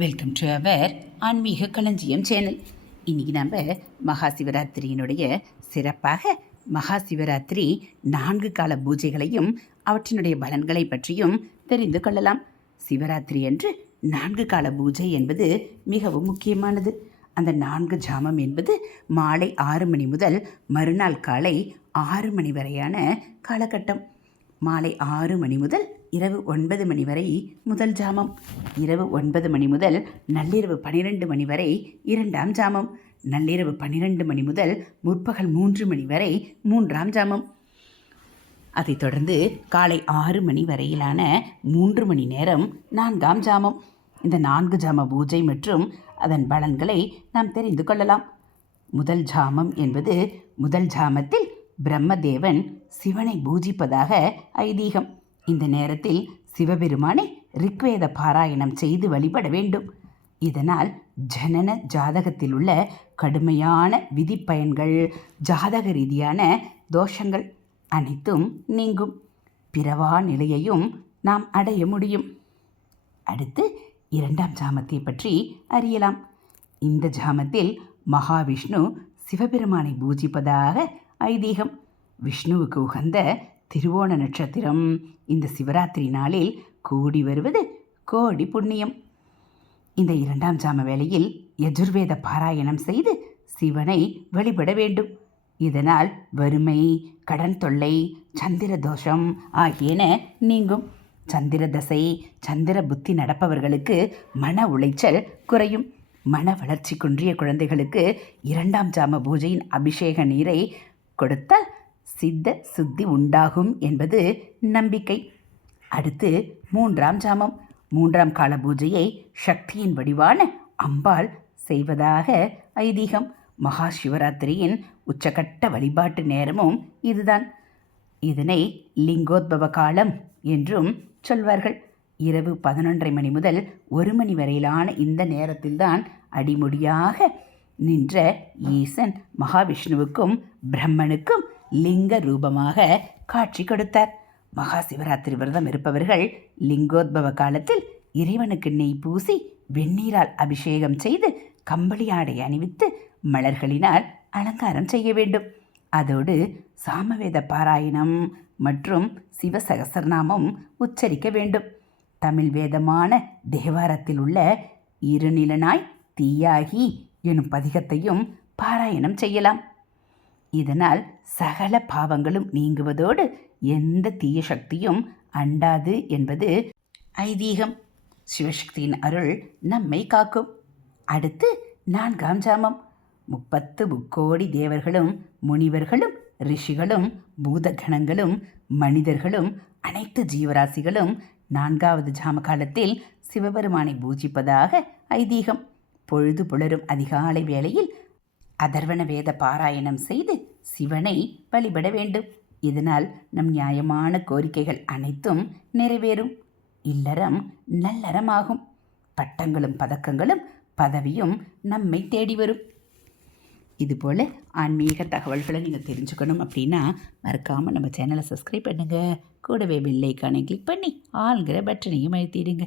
Welcome to our ஆன்மீக களஞ்சியம் channel இன்றைக்கி நம்ம மகா சிவராத்திரியினுடைய சிறப்பாக மகா சிவராத்திரி நான்கு கால பூஜைகளையும் அவற்றினுடைய பலன்களை பற்றியும் தெரிந்து கொள்ளலாம். சிவராத்திரி என்று நான்கு கால பூஜை என்பது மிகவும் முக்கியமானது. அந்த நான்கு ஜாமம் என்பது மாலை ஆறு மணி முதல் மறுநாள் காலை ஆறு மணி வரையான காலகட்டம். மாலை ஆறு மணி முதல் இரவு ஒன்பது மணி வரை முதல் ஜாமம். இரவு ஒன்பது மணி முதல் நள்ளிரவு பன்னிரெண்டு மணி வரை இரண்டாம் ஜாமம். நள்ளிரவு பன்னிரெண்டு மணி முதல் முற்பகல் மூன்று மணி வரை மூன்றாம் ஜாமம். அதைத் தொடர்ந்து காலை ஆறு மணி வரையிலான மூன்று மணி நேரம் நான்காம் ஜாமம். இந்த நான்கு ஜாம பூஜை மற்றும் அதன் பலன்களை நாம் தெரிந்து கொள்ளலாம். முதல் ஜாமம் என்பது முதல் ஜாமத்தில் பிரம்மதேவன் சிவனை பூஜிப்பதாக ஐதீகம். இந்த நேரத்தில் சிவபெருமானை ரிக்வேத பாராயணம் செய்து வழிபட வேண்டும். இதனால் ஜனன ஜாதகத்தில் உள்ள கடுமையான விதிப்பயன்கள் ஜாதக ரீதியான தோஷங்கள் அனைத்தும் நீங்கும். பிறவா நிலையையும் நாம் அடைய முடியும். அடுத்து இரண்டாம் ஜாமத்தை பற்றி அறியலாம். இந்த ஜாமத்தில் மகாவிஷ்ணு சிவபெருமானை பூஜிப்பதாக ஐதீகம். விஷ்ணுவுக்கு உகந்த திருவோண நட்சத்திரம். இந்த சிவராத்திரி நாளில் கூடி வருவது கோடி புண்ணியம். இந்த இரண்டாம் ஜாம வேளையில் யஜுர்வேத பாராயணம் செய்து சிவனை வழிபட வேண்டும். இதனால் வறுமை கடன் தொல்லை சந்திர தோஷம் ஆகியன நீங்கும். சந்திர தசை சந்திர புத்தி நடப்பவர்களுக்கு மன உளைச்சல் குறையும். மன வளர்ச்சி குன்றிய குழந்தைகளுக்கு இரண்டாம் ஜாம பூஜையின் அபிஷேக நீரை கொடுத்தால் சித்த சுத்தி உண்டாகும் என்பது நம்பிக்கை. அடுத்து மூன்றாம் ஜாமம். மூன்றாம் கால பூஜையை சக்தியின் வடிவான அம்பாள் செய்வதாக ஐதீகம். மகா சிவராத்திரியின் உச்சகட்ட வழிபாட்டு நேரமும் இதுதான். இதனை லிங்கோத்பவ காலம் என்றும் சொல்வார்கள். இரவு பதினொன்றரை மணி முதல் ஒரு மணி வரையிலான இந்த நேரத்தில்தான் அடிமுடியாக நின்ற ஈசன் மகாவிஷ்ணுவுக்கும் பிரம்மனுக்கும் லிங்க ரூபமாக காட்சி கொடுத்தார். மகா சிவராத்திரி விரதம் இருப்பவர்கள் லிங்கோத்பவ காலத்தில் இறைவனுக்கு நெய் பூசி வெந்நீரால் அபிஷேகம் செய்து கம்பளி ஆடை அணிவித்து மலர்களினால் அலங்காரம் செய்ய வேண்டும். அதோடு சாமவேத பாராயணம் மற்றும் சிவசகசரநாமம் உச்சரிக்க வேண்டும். தமிழ் வேதமான தேவாரத்தில் உள்ள இருநிலனாய் தீயாகி எனும் பதிகத்தையும் பாராயணம் செய்யலாம். இதனால் சகல பாவங்களும் நீங்குவதோடு எந்த தீய சக்தியும் அண்டாது என்பது ஐதீகம். சிவசக்தியின் அருள் நம்மை காக்கும். அடுத்து நான்காம் ஜாமம். முப்பத்து முக்கோடி தேவர்களும் முனிவர்களும் ரிஷிகளும் பூதகணங்களும் மனிதர்களும் அனைத்து ஜீவராசிகளும் நான்காவது ஜாம காலத்தில் சிவபெருமானை பூஜிப்பதாக ஐதீகம். பொழுது புலரும் அதிகாலை வேளையில் அதர்வன வேத பாராயணம் செய்து சிவனை வழிபட வேண்டும். இதனால் நம் நியாயமான கோரிக்கைகள் அனைத்தும் நிறைவேறும். இல்லறம் நல்லறமாகும். பட்டங்களும் பதக்கங்களும் பதவியும் நம்மை தேடி வரும். இதுபோல் ஆன்மீக தகவல்களை நீங்கள் தெரிஞ்சுக்கணும் அப்படின்னா மறக்காமல் நம்ம சேனலை சப்ஸ்கிரைப் பண்ணுங்கள் கூடவே பெல்லைக்கானை கிளிக் பண்ணி ஆளுங்கிற பட்டனையும் அழுத்திடுங்க.